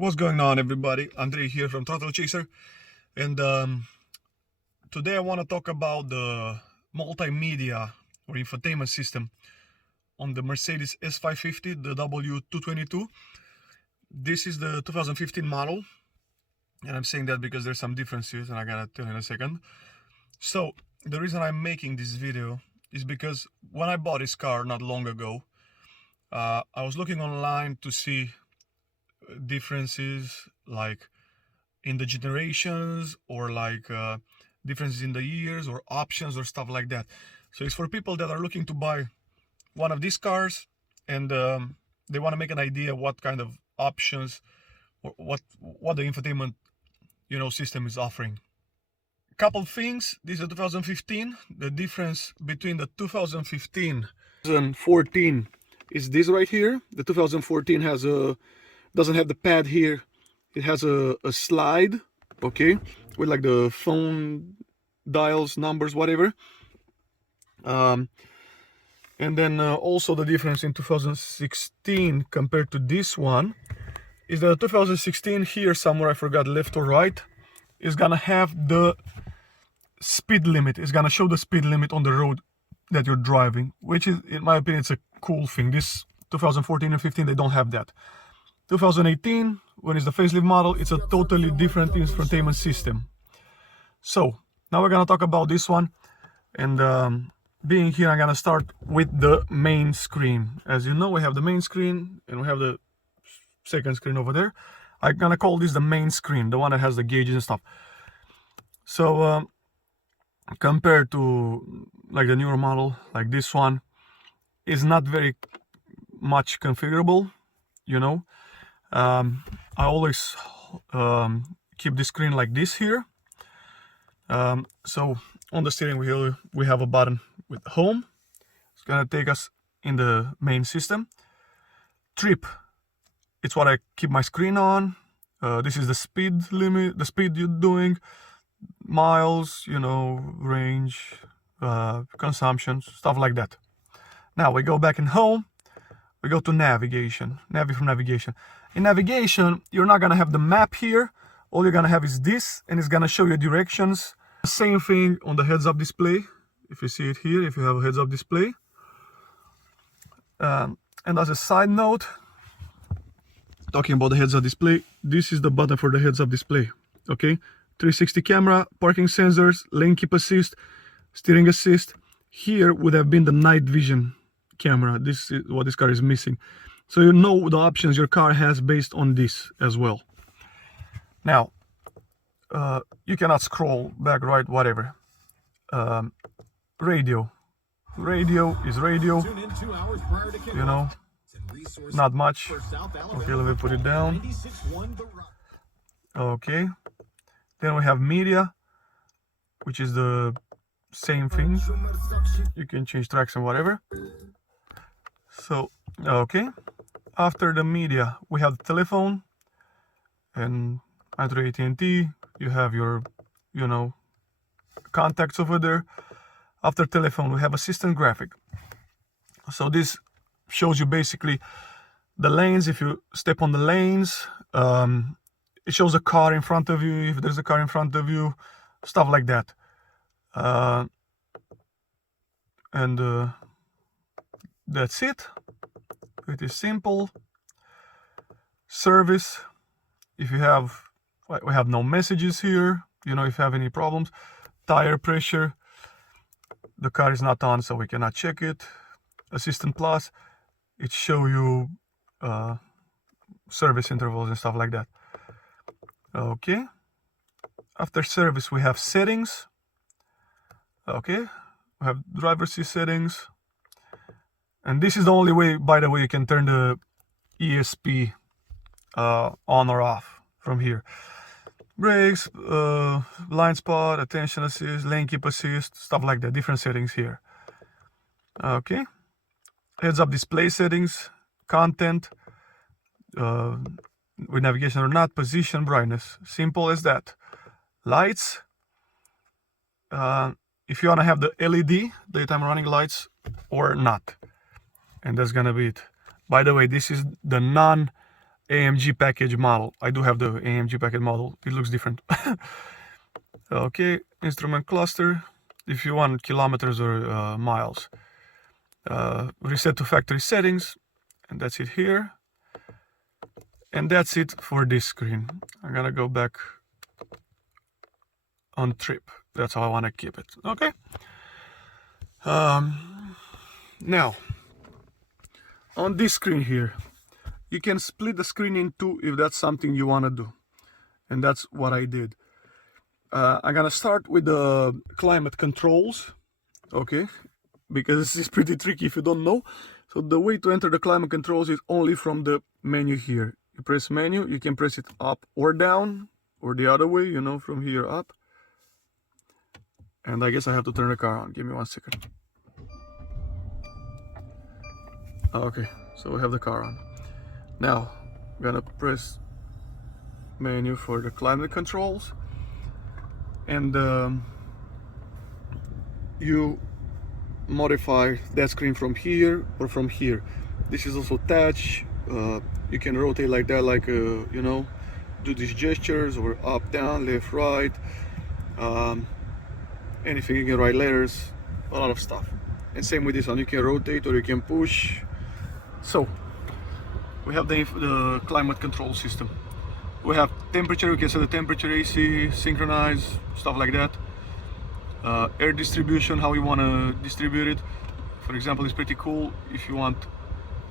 What's going on, everybody? Andrei here from Throttle Chaser, and today I want to talk about the multimedia or infotainment system on the Mercedes S550, the W222. This is the 2015 model, and I'm saying that because there's some differences, and I gotta tell you in a second. So the reason I'm making this video is because when I bought this car not long ago, I was looking online to see differences like in the generations or like differences in the years or options or stuff like that. So it's for people that are looking to buy one of these cars, and they want to make an idea what kind of options or what the infotainment system is offering. Couple things. This is 2015. The difference between the 2015 and 14 is this right here. The 2014 doesn't have the pad here. It has a slide, okay, with like the phone dials, numbers, whatever. And then also the difference in 2016 compared to this one is that 2016 here somewhere, I forgot left or right, is gonna have the speed limit. It's gonna show the speed limit on the road that you're driving, which is, in my opinion, it's a cool thing. This 2014 and 15, they don't have that. 2018, when it's the facelift model, it's a totally different infotainment system. So now we're gonna talk about this one, and being here, I'm gonna start with the main screen. As you know, we have the main screen and we have the second screen over there. I'm gonna call this the main screen, the one that has the gauges and stuff. So compared to like the newer model, like this one, is not very much configurable, you know. I always keep the screen like this here. So on the steering wheel we have a button with home. It's gonna take us in the main system. Trip, it's what I keep my screen on. This is the speed limit, the speed you're doing, miles, range, consumption, stuff like that. Now we go back in home. We go to navigation, from navigation. In navigation, you're not gonna have the map here. All you're gonna have is this, and it's gonna show you directions. Same thing on the heads-up display. If you see it here, if you have a heads-up display. And as a side note, talking about the heads-up display, this is the button for the heads-up display. Okay, 360 camera, parking sensors, lane keep assist, steering assist. Here would have been the night vision camera. This is what this car is missing. So you know the options your car has based on this as well. Now, you cannot scroll back, right, whatever. Radio is radio, not much. Okay, let me put it down. Okay, then we have media, which is the same thing. You can change tracks and whatever. So, okay, after the media, we have the telephone, and after AT&T, you have your, contacts over there. After telephone, we have assistant graphic. So this shows you basically the lanes. If you step on the lanes, it shows a car in front of you, if there's a car in front of you, stuff like that. And that's it. It is simple. Service, if you have, we have no messages here, if you have any problems. Tire pressure, the car is not on, so we cannot check it. Assistant Plus, it show you service intervals and stuff like that. Okay, after service we have settings. Okay, we have driver seat settings, and this is the only way, by the way, you can turn the ESP on or off from here. Brakes, blind spot, attention assist, lane keep assist, stuff like that. Different settings here. Okay, heads up display settings, content, with navigation or not, position, brightness, simple as that. Lights, if you want to have the LED, daytime running lights, or not, and that's gonna be it. By the way, this is the non AMG package model. I do have the AMG package model. It looks different. Okay, instrument cluster. If you want kilometers or miles, reset to factory settings, and that's it here. And that's it for this screen. I'm gonna go back on trip. That's how I want to keep it. Okay. Now, on this screen here, you can split the screen in two if that's something you want to do. And that's what I did. I'm gonna start with the climate controls, okay? Because this is pretty tricky if you don't know. So the way to enter the climate controls is only from the menu here. You press menu, you can press it up or down, or the other way, you know, from here up. And I guess I have to turn the car on. Give me 1 second. Okay, so we have the car on. Now, I'm gonna press menu for the climate controls. And you modify that screen from here or from here. This is also touch. You can rotate like that, like you know, do these gestures, or up, down, left, right. Anything. You can write letters, a lot of stuff. And same with this one, you can rotate or you can push. So we have the climate control system. We have temperature, you can set the temperature, AC, synchronize, stuff like that. Air distribution, how you want to distribute it. For example, it's pretty cool. If you want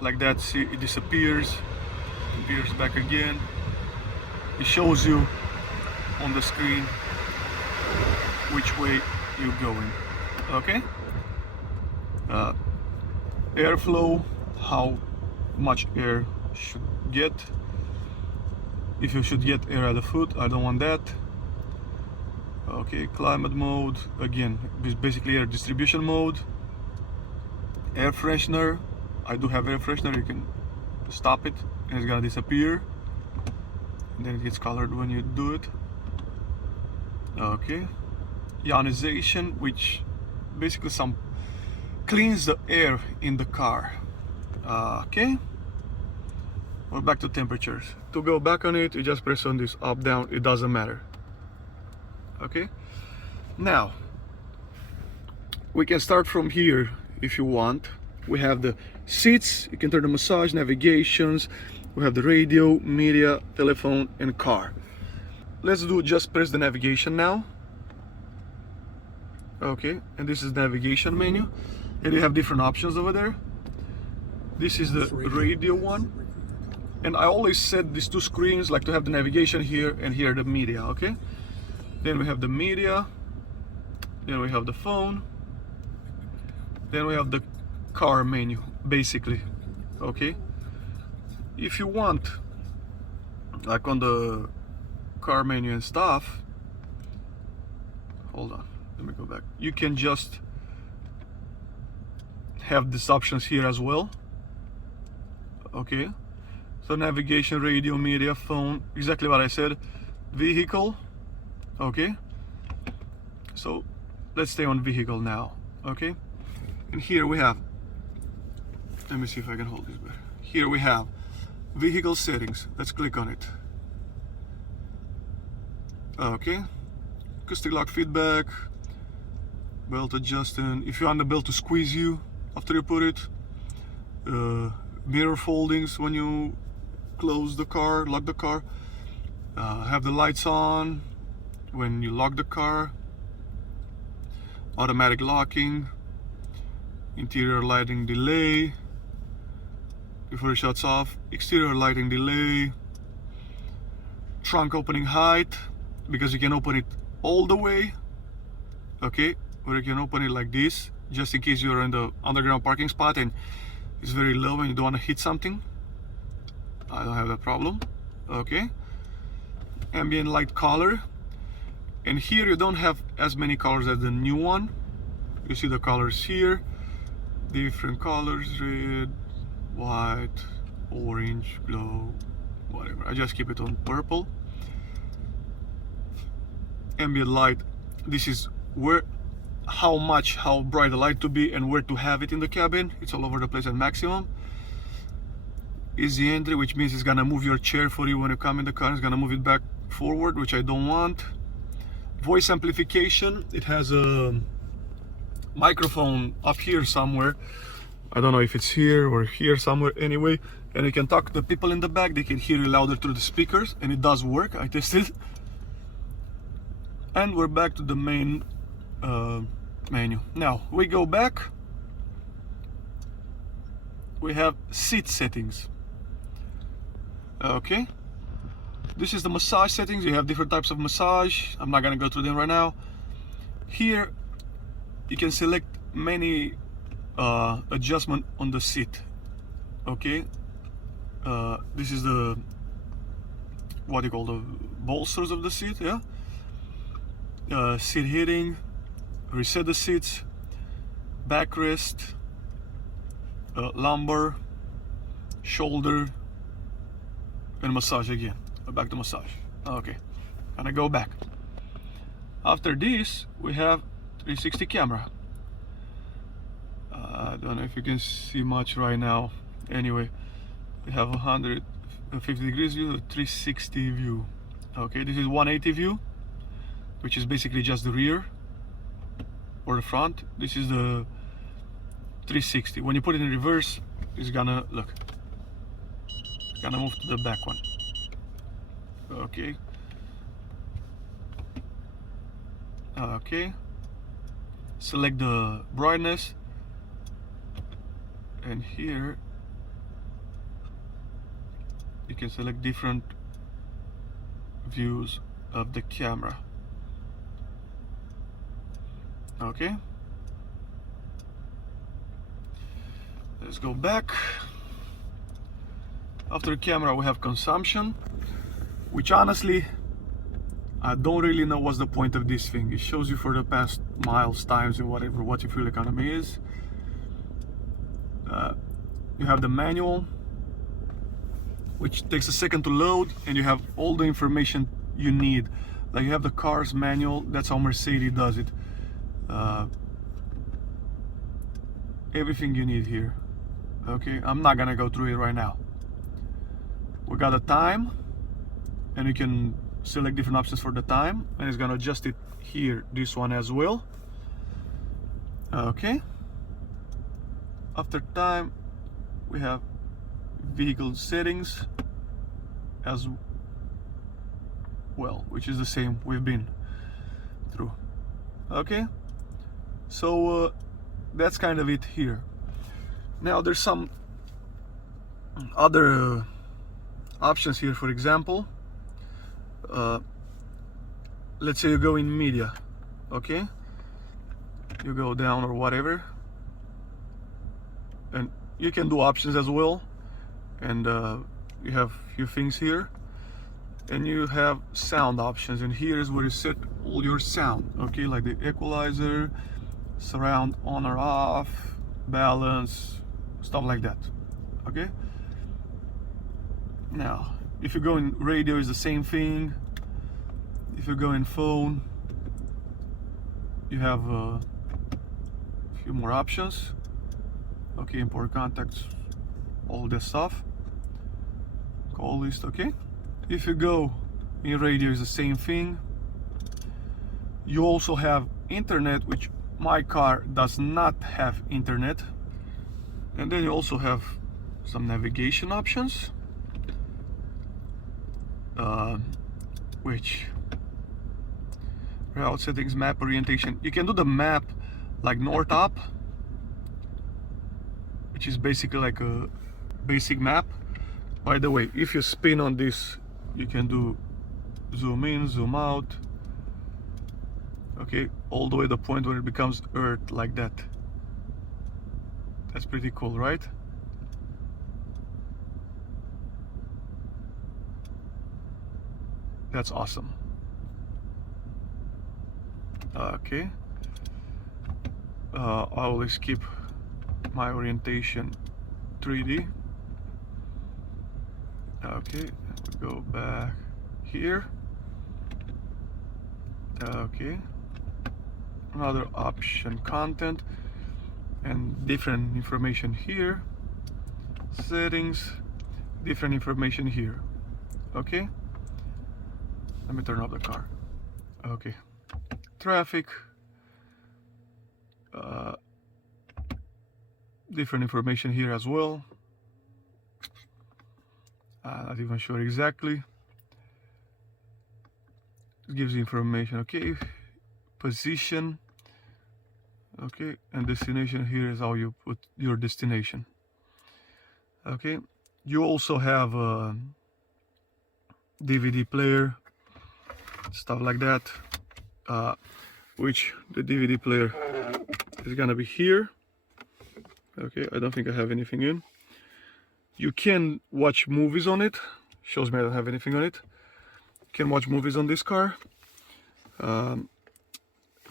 like that, see, it disappears, appears back again. It shows you on the screen which way you're going. Okay. Airflow, how much air should get. If you should get air at the foot, I don't want that. Okay, climate mode, again, this is basically air distribution mode. Air freshener, I do have air freshener, you can stop it and it's gonna disappear. And then it gets colored when you do it. Okay. Ionization, which basically cleans the air in the car. Okay. We're back to temperatures. To go back on it, you just press on this up, down, it doesn't matter. Okay. Now, we can start from here if you want. We have the seats, you can turn the massage, navigations, we have the radio, media, telephone, and car. Let's do just press the navigation now. Okay, and this is navigation menu, and you have different options over there. This is the radio one, and I always set these two screens like to have the navigation here and here the media. Okay, then we have the media, then we have the phone, then we have the car menu basically. Okay, if you want, like on the car menu and stuff, hold on, let me go back, you can just have these options here as well. Okay, so navigation, radio, media, phone, exactly what I said. Vehicle. Okay, so let's stay on vehicle now. Okay, and here we have, let me see if I can hold this better. Here we have vehicle settings. Let's click on it. Okay, acoustic lock feedback, belt adjusting, if you want the belt to squeeze you after you put it, mirror foldings when you close the car, lock the car, have the lights on when you lock the car, automatic locking, interior lighting delay before it shuts off, exterior lighting delay, trunk opening height, because you can open it all the way, okay, or you can open it like this, just in case you're in the underground parking spot and it's very low and you don't want to hit something. I don't have that problem. Okay, ambient light color, and here you don't have as many colors as the new one. You see the colors here, different colors, red, white, orange, glow, whatever. I just keep it on purple. Ambient light, this is how bright the light to be and where to have it in the cabin. It's all over the place at maximum. easy entry, which means it's gonna move your chair for you when you come in the car. It's gonna move it back forward, which I don't want. Voice amplification, it has a microphone up here somewhere. I don't know if it's here or here somewhere, anyway, and you can talk to the people in the back. They can hear you louder through the speakers, and it does work. I tested. And we're back to the main menu. Now we go back. We have seat settings. Okay, this is the massage settings. You have different types of massage. I'm not gonna go through them right now. Here you can select many adjustment on the seat. Okay, this is the what do you call the bolsters of the seat. Yeah, seat heating, reset the seats, backrest, lumbar, shoulder, and massage again. Back to massage. Okay, and I go back. After this, we have 360 camera. I don't know if you can see much right now. Anyway, we have 150 degrees view, 360 view. Okay, this is 180 view, which is basically just the rear or the front. This is the 360. When you put it in reverse, it's gonna look. It's gonna move to the back one. Okay. Okay. Select the brightness, and here you can select different views of the camera. Okay. Let's go back. After camera, we have consumption, which honestly I don't really know what's the point of this thing. It shows you for the past miles, times, and whatever what your fuel economy is. You have the manual, which takes a second to load, and you have all the information you need. Like you have the car's manual. That's how Mercedes does it. Everything you need here. Okay, I'm not gonna go through it right now. We got a time, and you can select different options for the time, and it's gonna adjust it here, this one as well. Okay, after time we have vehicle settings as well, which is the same we've been through. Okay, so that's kind of it here. Now there's some other options here. For example, let's say you go in media. Okay, you go down or whatever, and you can do options as well, and you have a few things here, and you have sound options, and here is where you set all your sound. Okay, like the equalizer, surround on or off, balance, stuff like that. Okay, now if you go in radio, is the same thing. If you go in phone, you have a few more options. Okay, import contacts, all this stuff, call list. Okay, if you go in radio, is the same thing. You also have internet, which my car does not have internet. And then you also have some navigation options, which route settings, map orientation. You can do the map like north up, which is basically like a basic map. By the way, if you spin on this, you can do zoom in, zoom out. Okay, all the way to the point where it becomes earth like that. That's pretty cool, right? That's awesome. Okay, I will skip my orientation 3D. Okay, we go back here. Okay, another option, content, and different information here. Settings, different information here. Okay, let me turn off the car. Okay, traffic, different information here as well. Not even sure exactly. It gives you information. Okay, position. Okay, and destination. Here is how you put your destination. Okay, you also have a DVD player, stuff like that, which the DVD player is gonna be here. Okay, I don't think I have anything in. You can watch movies on it. Shows me I don't have anything on it. You can watch movies on this car.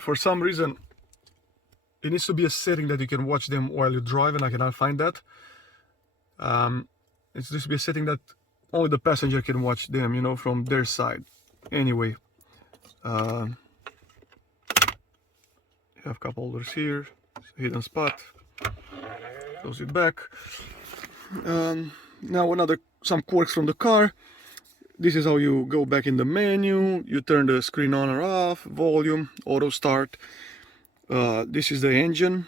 For some reason, it needs to be a setting that you can watch them while you drive, and I cannot find that. It needs to be a setting that only the passenger can watch them, you know, from their side. Anyway, you have cup holders here, hidden spot. Close it back. Now some quirks from the car. This is how you go back in the menu. You turn the screen on or off, volume, auto start. This is the engine,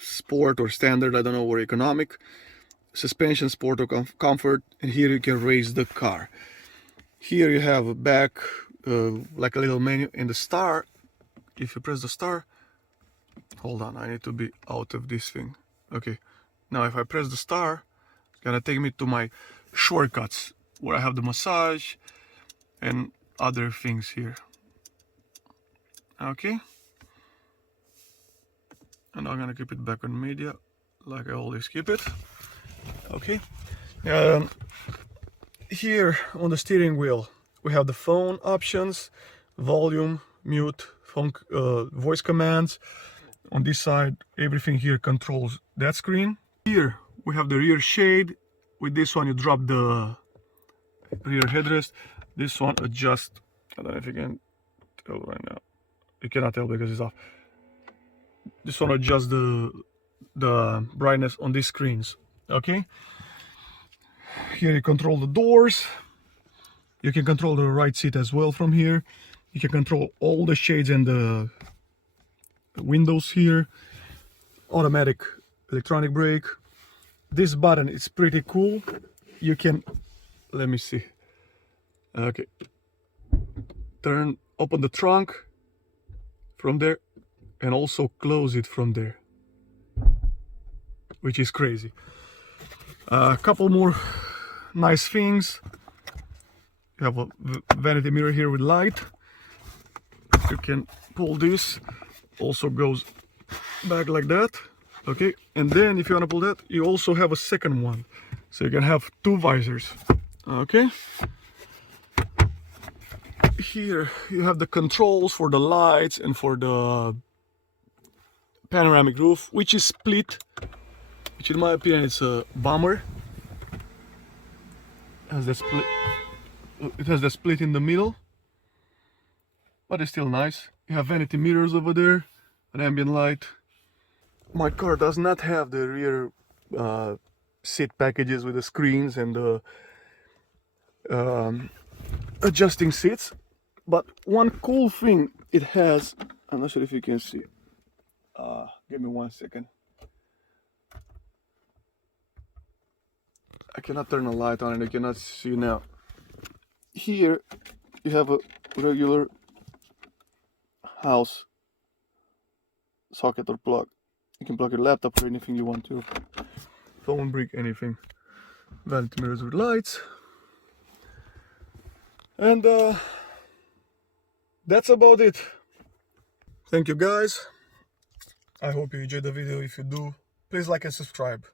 sport or standard, I don't know, or economic. Suspension, sport or comfort, and here you can raise the car. Here you have a back, like a little menu, in the star. If you press the star, hold on, I need to be out of this thing. Okay, now if I press the star, it's gonna take me to my shortcuts, where I have the massage and other things here. Okay, and I'm gonna keep it back on media, like I always keep it. Okay, here on the steering wheel we have the phone options, volume, mute, phone, voice commands. On this side, everything here controls that screen. Here we have the rear shade. With this one you drop the rear headrest. This one adjusts. I don't know if you can tell right now. You cannot tell because it's off. This one adjusts the brightness on these screens. Okay, here you control the doors. You can control the right seat as well from here. You can control all the shades and the windows here. Automatic electronic brake. This button is pretty cool. You can, let me see. Okay, open the trunk from there and also close it from there, which is crazy. A couple more nice things. You have a vanity mirror here with light. You can pull this, also goes back like that. Okay, and then if you want to pull that, you also have a second one, so you can have two visors. Okay, here you have the controls for the lights and for the panoramic roof, which is split, which in my opinion is a bummer. It has the split in the middle, but it's still nice. You have vanity mirrors over there, an ambient light. My car does not have the rear seat packages with the screens and the adjusting seats, but one cool thing it has, I'm not sure if you can see, give me 1 second. I cannot turn the light on and I cannot see now. Here you have a regular house socket or plug. You can plug your laptop or anything you want to. Phone brick, anything. Vanity mirrors with lights. And that's about it. Thank you guys. I hope you enjoyed the video. If you do, please like and subscribe.